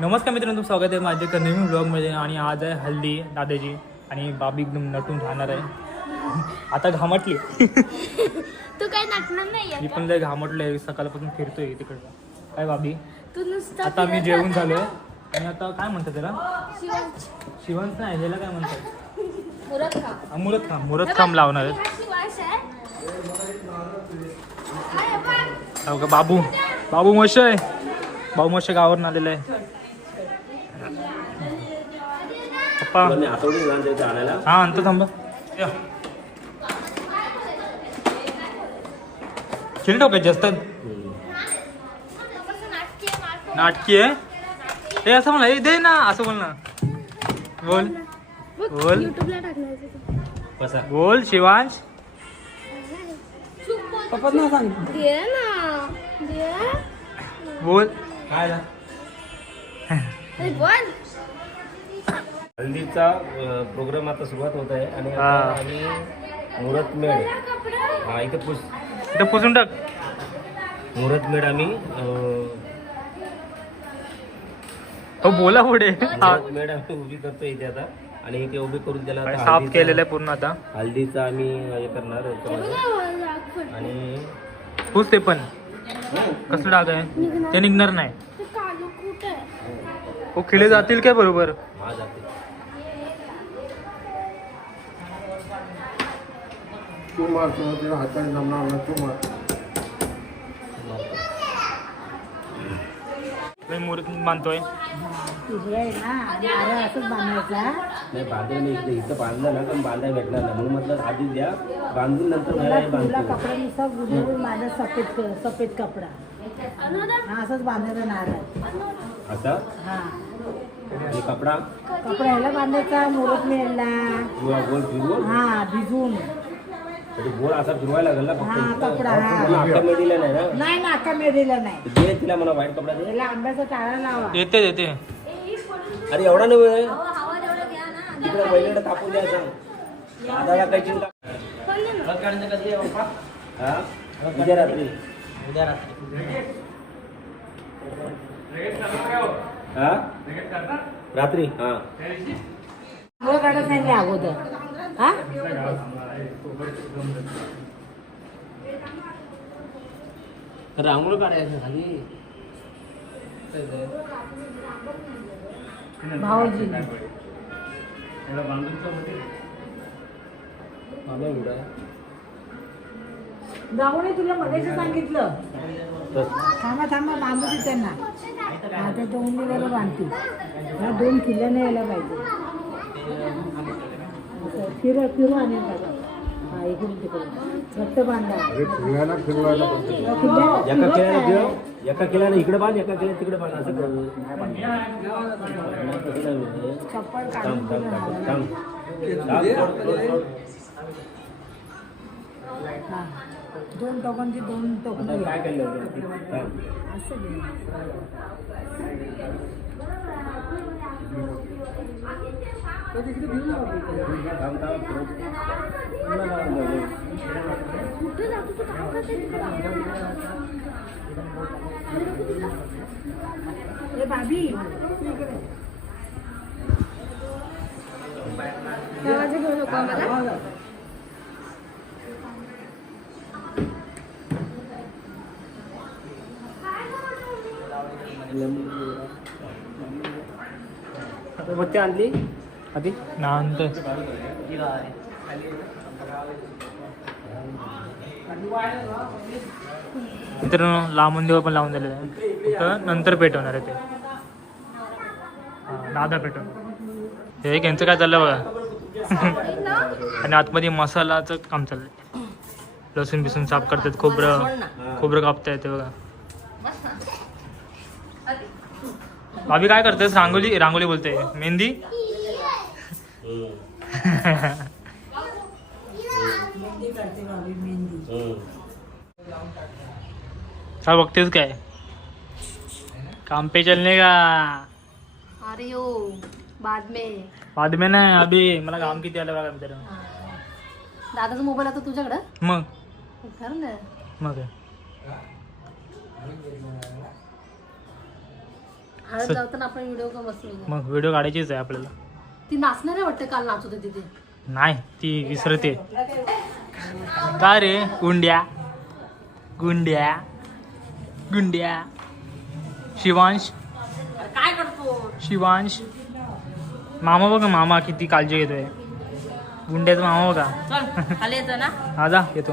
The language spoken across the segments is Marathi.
नमस्कार मित्रांनो, स्वागत आहे माझ्या एका नवीन ब्लॉगमध्ये. आणि आज आहे हल्दी दादाजी आणि बाबी एकदम नटून राहणार आहे. आता घामटली. तू काय नटणार नाही मी पण लय घामटलोय, सकाळपासून फिरतोय तिकडं. काय बाबी, तू नुसतं आता मी जेवून झालोय आणि आता काय म्हणतात त्याला, शिवांश शिवंत नाही, ह्याला काय म्हणतात, मुरत खा. मुरत खांब लावणार आहे. हा शिवांश आहे. हो का, बाबू मोशे आहे. बाबू मोशे गावावरून आलेला आहे. पप्पा हा आणतो, थांबा. खेळ टाकायचे जास्त नाटकी आहे. हे असं म्हणा, हे दे ना, असं बोल ना. बोल बोल युट्यूबला टाकणार बोल शिवांश. पप्पा ना सांग दे ना दे बोल बोल. हल्दीचा प्रोग्राम आता सुरुवात होत आहे आणि आता आम्ही मुहूर्तमेढ इथं पुसून टाक. मुहूर्तमेढ आम्ही हो बोला पुढे. मुहूर्तमेढ आम्ही उभी करतो इथे आता. आणि इथे उभी करून त्याला आता साफ केलेलं आहे पूर्ण. आता हल्दीचा आम्ही हे करणार याच्यामध्ये. आणि पुस ते पण कसं डाग आहे ते निघणार नाही. कालू कुठे हो खिळे जातील काय बरोबर. हा जाते तू मारतो त्याला हाताने जमणार ना, तू मार. मी मुहूर्त बांधतोय. असंच बांधायचा. नाही बांधायला नाही, इथे इथं बांधलं ना पण बांधायला भेटणार नाही, म्हणून म्हटलं आधी द्या, बांधून नंतर बाहेर तुला बांधतो. कपडा नुसता गुजरून माझा सफेद कपडा हा असंच बांधायचा नारळ. आता हा आणि कपडा ह्याला बांधायचा मुहूर्त मेळला. गोल फिरवून हा भिजून गोल असा फिरवायला लागला हा फक्त. कपडा तुला अक्का मेढीला नाही ना, नाही ना अक्का मेढीला नाही. दे तिला मला व्हाईट कपडा दे. त्याला आंब्याचा टाळा लावा. येते अरे एवढा नव्हे, तिकडे बैलकडे कापून द्यायचा. दादाला काही चिंता हा उद्या रात्री हा रात्री हा मुलं काढत नाही मी अगोदर. हा रांगोळ काढायचं खाली. भाऊजी जाऊन तुला मगाशी सांगितलं. थांबा बांधू दे त्यांना. आता दोन दिवस बांधते. ह्या 2 किल्ल्याने यायला पाहिजे. फिरू आणि हा इकडून तिकडून घट्ट बांधा. फिरवायला एका केल्याने इकडे बांध, एका केल्या तिकडे बांध. असं करू. चप्पल थांब काढून थांब थांब थांब. हा 2 टोकांची 2 टोकन काय केलं असं घे. कुठे जातो तू काम करते ए बाबी गावाचं घेऊ नको आम्हाला. बत्ती आणली आधी नंतर मित्रांनो लांबून देव पण लावून दिलेलं आहे. फक्त नंतर पेटवणार आहे ते. दादा पेटवणार. हे यांचं काय चाललं बघा. आणि आतमध्ये मसालाचं काम चाललंय. लसूण बिसून साफ करतात, खोबरं कापता येते बघा. भाभी काय करतेस. रांगोली बोलते. मेहंदी मेहंदी करते बाबी मेहंदी. चल बघतेस काय काम पे चलने का. अरे यो बाद में नाही अभि. मला काम किती आलं बघा मित्रांनो. दादाचा मोबाईल आता तुझ्याकडं मग खरं ना. मग हळद लावताना आपण व्हिडिओ का मस्त निघाला. मग व्हिडिओ काढायचीच आहे आपल्याला. ती नाचणार आहे वाटतं, काल नाचत होती तिथे. नाही ती विसरते. का रे गुंड्या गुंड्या गुंड्या. शिवांश काय करतो? शिवांश मामा बघा, मामा किती काळजी घेतोय. गुंड्याचा मामा बघा. चल खाली येतं ना. हा जा येतो.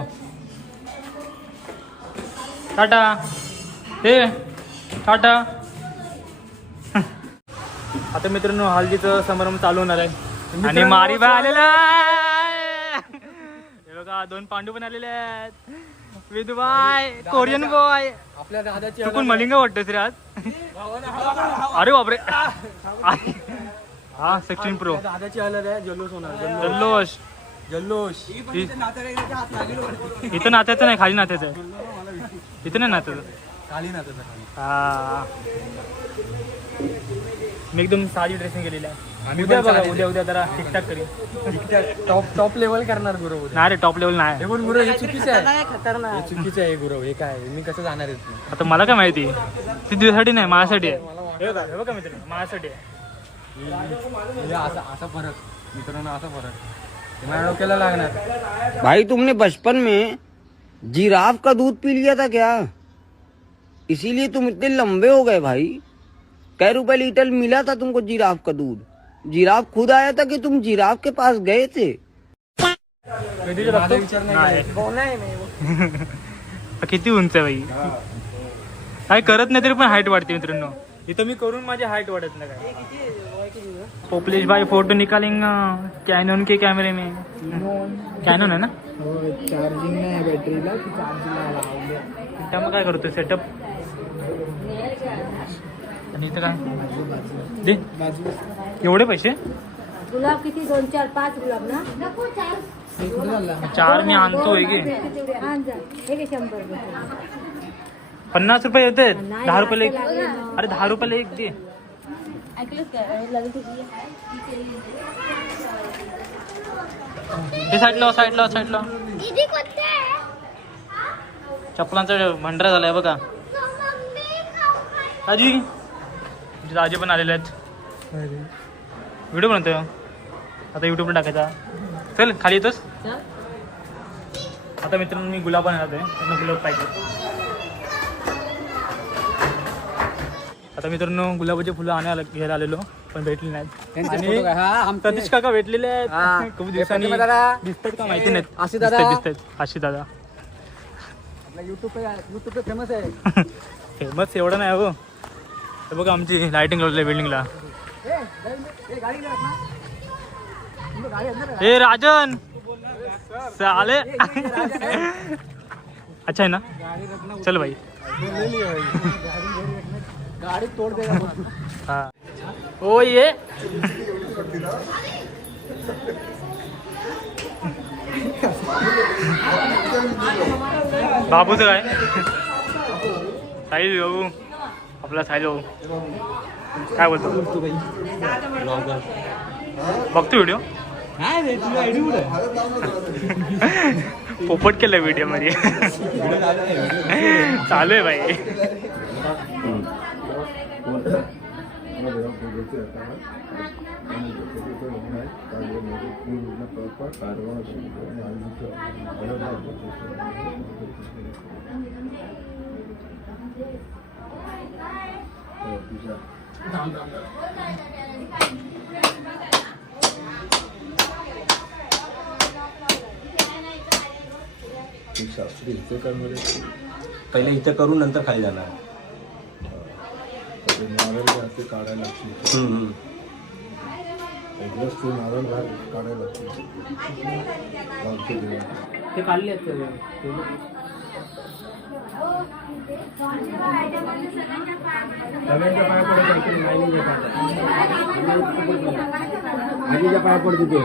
टाटा. हे टाटा. आता मित्रांनो हल्दीचं समारंभ चालू होणार आहे आणि मारी बाय आलेला आहे. हे बघा 2 पांडू पण आलेले आहेत. Vidhu by Korean boy. आपल्या दादाची तू पण मलिंगा वाटतोस रे आज. अरे बापरे. हा 16 प्रो. दादाची हलद आहे. जल्लोष होणार. जल्लोष जल्लोष. इथं नात्याचं नाही, खाली नात्याचं आहे. इथं नाही नात्याचं. खाली नात्याचं खाली. हा मी एकदम साधी ड्रेसिंग केलेली आहे. आम्ही उद्या पण बघा, साधी उद्या उद्या जरा ठीकठाक करेल. टॉप लेवल करणार गुरव. नाही रे टॉप लेवल नाही. हे पण गुरव हे चुकीचं आहे. हे चुकीचं आहे गुरव. हे काय मी कसं जाणार आहे तुम्ही? आता मला काय माहिती, ती तुझ्यासाठी नाही माझ्यासाठी आहे. हे बघा मित्र माझ्यासाठी आहे. असा फरक मित्रांनो, असा फरक माझ्या डोक्याला लागणार. भाई तुमने बचपन में जिराफ का दूध पी लिया था क्या? इसीलिए तुम इतने लंबे हो गए भाई. कै रुपए लीटर मिला था तुमको जिराफ का दूध? जिराफ खुद आया था कि तुम जिराफ के पास गए थे? माझा विचार नाही. किती उंच आहे बाई. काय करत नाही तरी पण हाईट वाढते मित्रांनो. इथं मी करून माझी हाईट वाढत नाही काय. पोपलेश भाई फोटो निकालेंगे कॅनॉन के कॅमेरे में. कॅनॉन आहे ना. चार्जिंग नाही बॅटरीला, चार्जिंग त्यामुळे काय करतो सेटअप. आणि इथं काय दे एवढे पैसे. गुलाब किती? 2, 4, 5 गुलाब ना. 4 मी आणतोय की. आण जा. हे घे 100 रुपये. 50 रुपये येते. 10 रुपयाला एक. अरे 10 रुपयाला एक दे. ऐकलंच काय लगेच तुझी. हे साईडला साईडला साईडला. चप्पलांचा भंडारा झालाय बघा. आजी तुझे आजी पण आलेले आहेत. व्हिडिओ बनवतोय आता युट्यूबला टाकायचा. चल खाली येतोस. आता मित्रांनो मी गुलाब आणत आहे. त्यांना गुलाब पाहिजे. आता मित्रांनो गुलाबाची फुलं आणायला घ्यायला आलेलो पण भेटली नाहीत. आणि सतीश काका भेटलेले आहेत. खूप दिवसांनी दिसतात का माहिती नाहीत. दिसतात आशी दादा. युट्यूब फेमस आहे. फेमस एवढं नाही हो. तर बघा आमची लाइटिंग लावलेली बिल्डिंगला. हे राजन चाले. अच्छा आहे ना. चल भाई. गाडी तोड दे. हा ओ ये. बाबूचं काय साहिल भाऊ आपला साहिल भाऊ काय बोलतो. बघतो व्हिडिओ. पोपट केलं व्हिडिओ मध्ये. चालू आहे भाई. पहिले इथं करून नंतर खाली जाणार. नारळ जास्त काढायला लागते. एकदाच ते नारळ बाहेर काढायला लागते. ते काढले सगळ्यांच्या पाया पडत आजीच्या पाया पडते ते.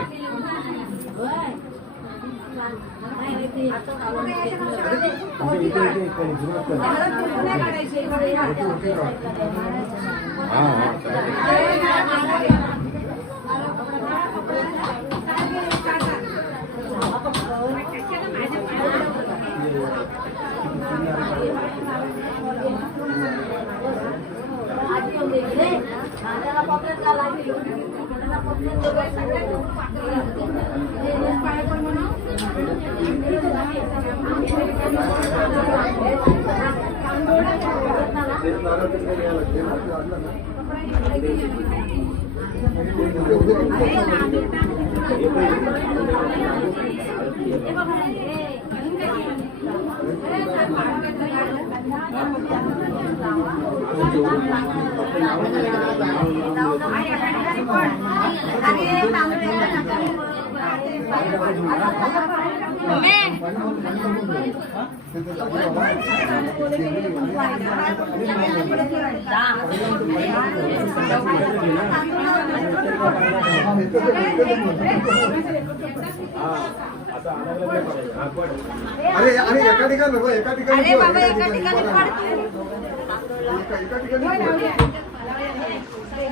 अरे अरे एका ठिकाणी नको, एका ठिकाणी ठेव, एका ठिकाणी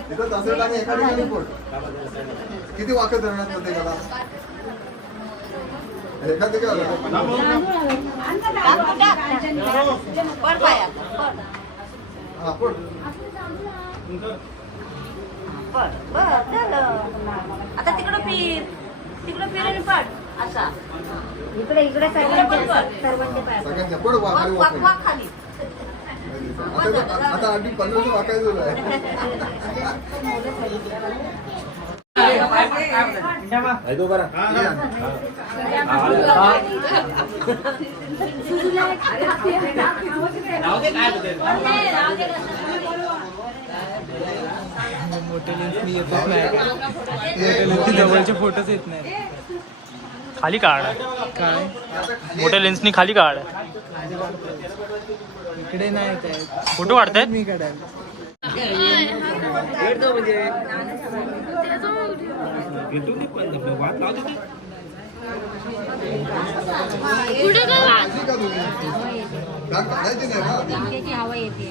तिथं तसं आणि एका ठिकाणी फोड. किती वाकत राहणार होते त्याला एका ठिकाणी हा फोड. आता तिकडं फिर आणि पड असा इकडे इकडे सर्वांचे पाय सगळ्यांच्या फोड वाकडी वाकडी. खाली आता अगदी 15 वाकायचं आहे. ऐकू बरं जवळचे फोटोच येत नाही. खाली काढ. काय मोठ्या लेन्सनी खाली काढ. इकडे नाही फोटो काढतायत. मी काढायला काढायची नाही ना. हवा येते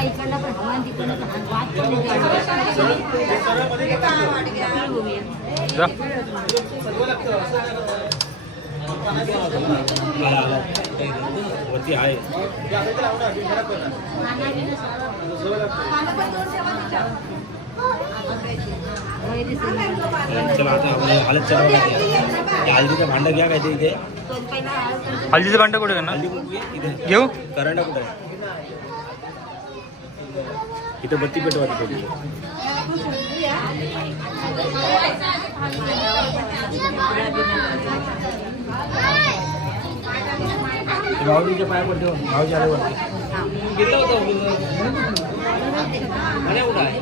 इकडनं पण हवा तिकडनं जा. वरती आहे. चला आता हालत चला हल्दीचं भांडं घ्या काय ते इथे. हल्दीचं भांडं कुठे करणार. हल्दी कुठे इथे घेऊ. करंडा कुठे आहे. इथं बत्ती पेटवा तिथे. गावडीच्या पाया पडतो गावच्या आल्यावरती गेलं होतं कुठं आहे.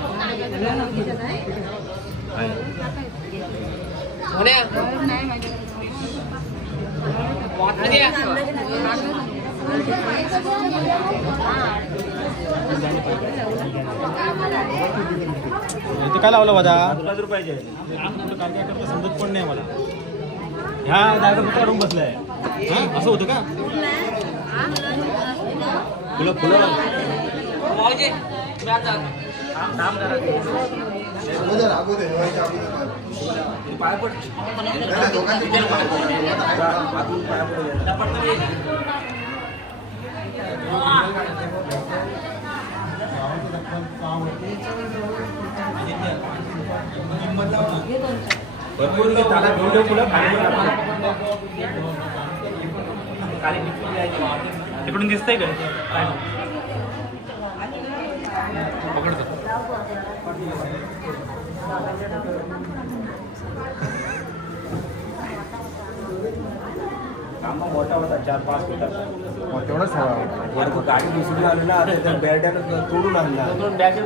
इथे काय लावलं माझा. 5 रुपयाचे आहे. काय काय करतो समजत पण नाही मला. ह्या जागा फक्त काढून बसलाय. असं होतं का. फुलं फुलं अगोदर अगोदर जेवायच्या अगोदर पाय पड. नाही, दोघांची पण पाय पड. भरपूर ताला घेऊन ठेव फुलं खाली तिकडून दिसतंय काय. पकडतो. आंबा मोठा होता 4-5 फुटाचा. तेवढंच हवा. गाडी दुसरी आली ना त्या बॅट्यानं तोडून आणला. बॅगेत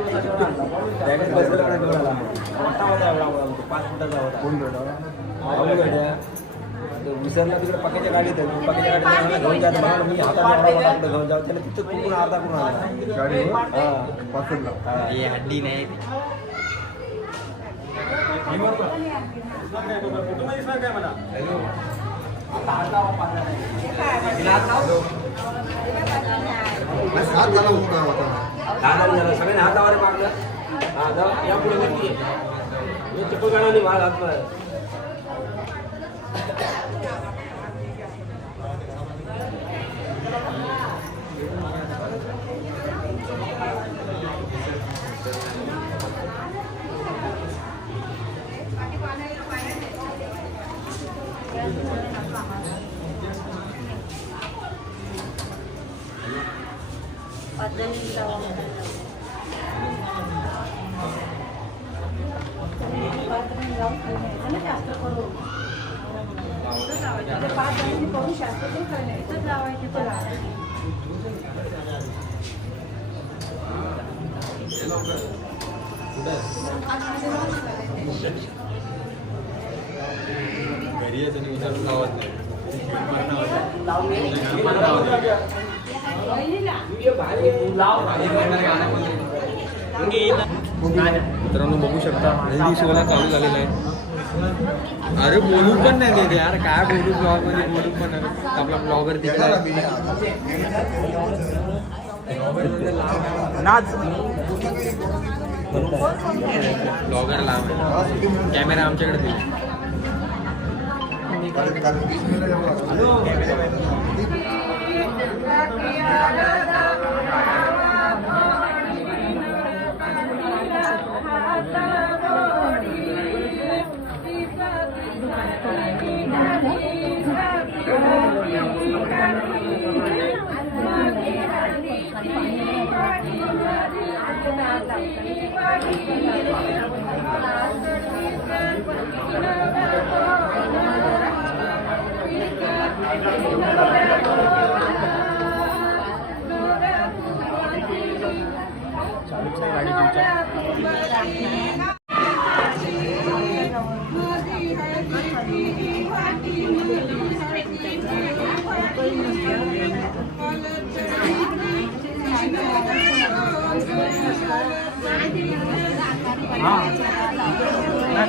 बसला घेऊन आला. मोठा होता एवढा 5 फुटाचा होता. कोण बेटा भाऊ गाड्या विसरला तिकडे पक्याच्या गाडीत पक्याच्या गाडीत घेऊन जायचं मला मी हाताने एवढा घेऊन जाऊ त्याला तिथं कुठून अर्धा करून आला. गाडीवर हा पाचडला. हे हड्डी नाही. हात झाला मोठा होता. सगळ्यांनी हातावर मागलं. हा जाऊ या पुढे वरती आहे. मी चप्पल काढवली मला हात घरी यायचं आणि विचारून लावत नाही. मित्रांनो बघू शकता हेल्दी शोला चालू झालेला आहे. अरे बोलू पण नाही देत यार, काय बोलू ब्लॉग मध्ये, बोलू पण नाही. आपला ब्लॉगर दिसला नाच ब्लॉगर लांब आहे. कॅमेरा आमच्याकडे दिला.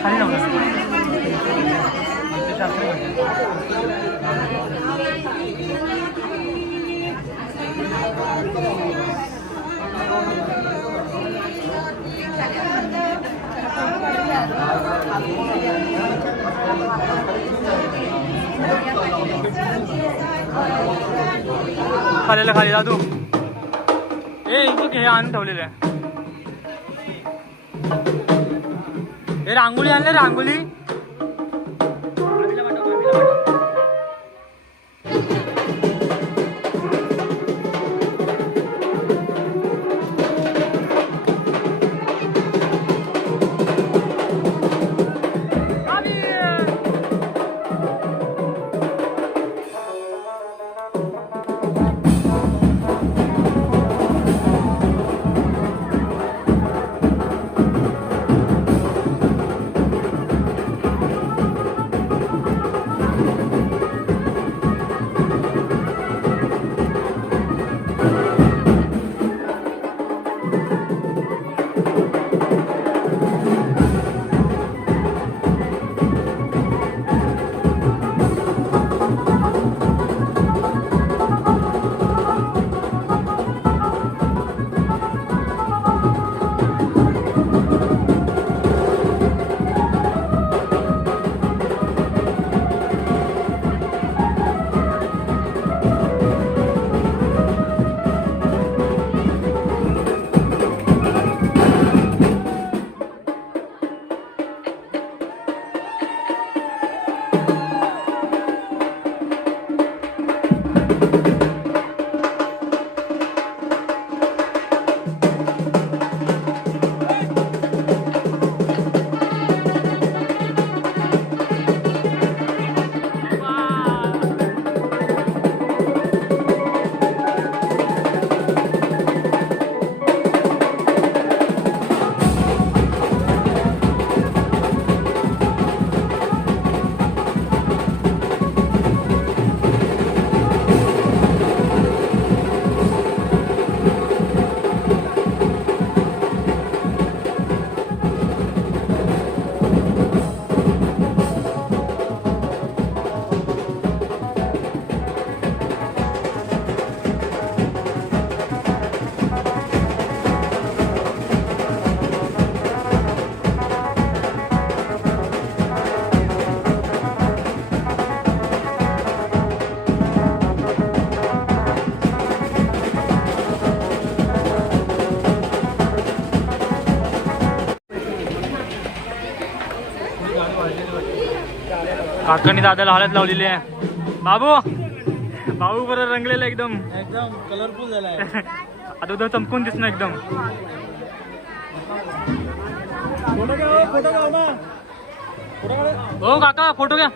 खाली लावलं खाली खाली दादू ए बघ हे आणून ठेवलेलं आहे. हे रांगोळी आणले रांगोळी. काकांनी दादाला हळद लावलेली आहे. बाबू बाबू बरं रंगलेला एकदम कलरफुल झालाय. आता उद्या चमकून दिसणं एकदम. हो काका फोटो घ्या.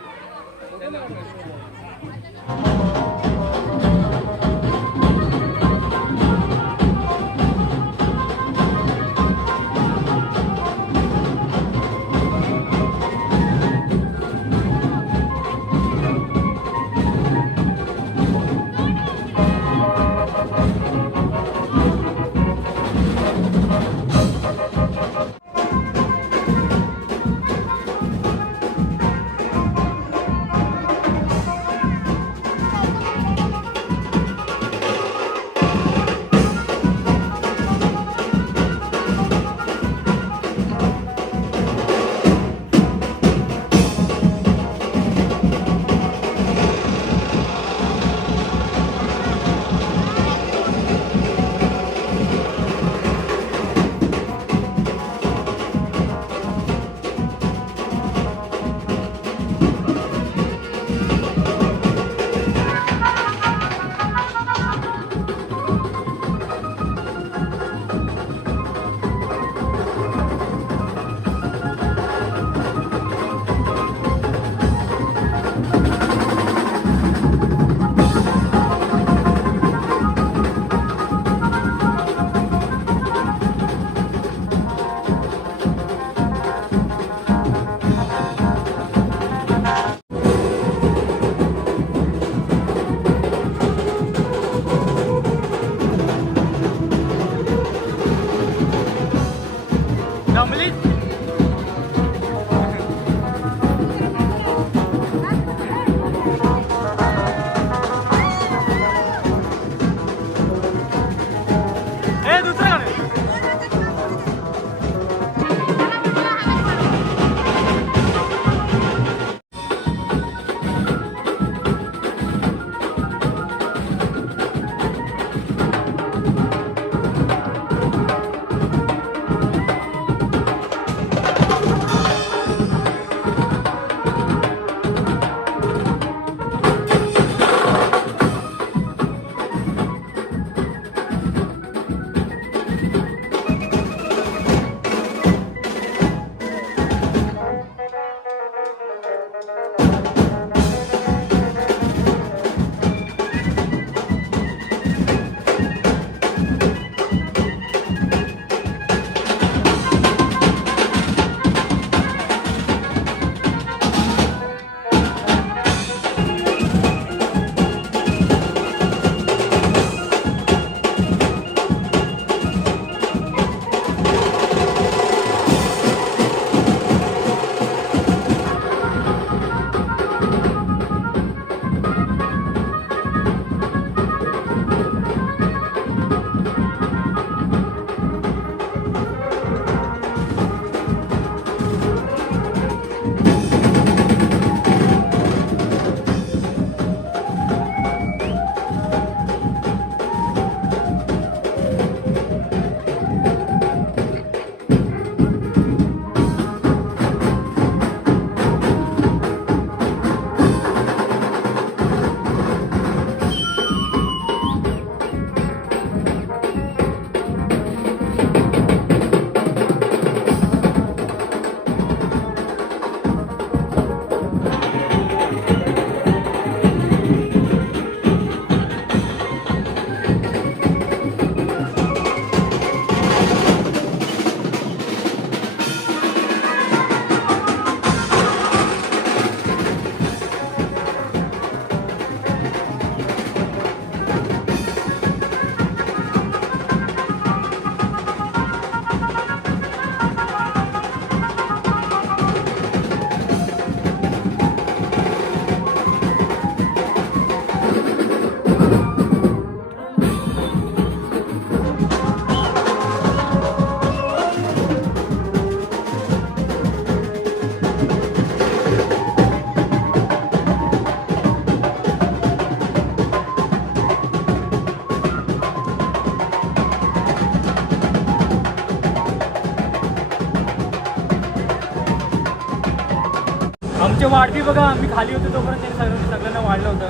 आमचे वाढपी बघा, मी खाली होतो तोपर्यंत त्यांनी सगळ्यांना वाढलं होतं.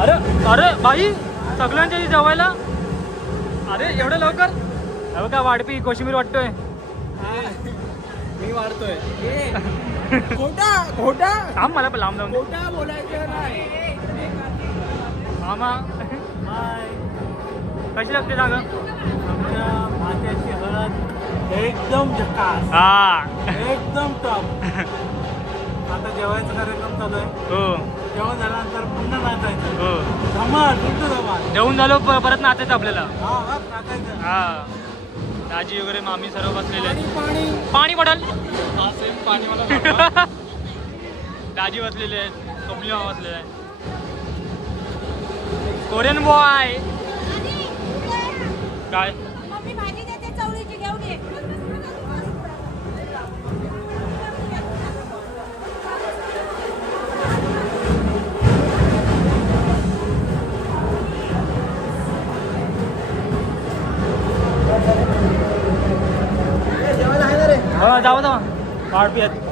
अरे अरे बाई, सगळ्यांच्या जेवायला. अरे एवढं लवकर. हे बघा वाढपी कोशिंबीर वाटतोय. मी वाढतोय. थांब मला पण लांब लावून दे. मामा कशी लागते सांग. भात्याची हळद एकदम झकास, हा एकदम टॉप. आता जेवायचा कार्यक्रम चालू आहे. हो जेवण झाल्यानंतर पुन्हा नाचायचं. हो धमाल, उलट धमाल. जेवून झालो परत नाचायचं आपल्याला. हा नाचायचं. हा दाजी वगैरे मामी सर्व बसलेले आहेत. पाणी पाणी पडल. पाणी मला दाजी बसलेले आहेत, कमली मामा बसलेले आहेत. कोरियन बॉय काय मम्मी भाजी देते चवळीची, घेऊन ये. जावा जावा वाढपी आहेत.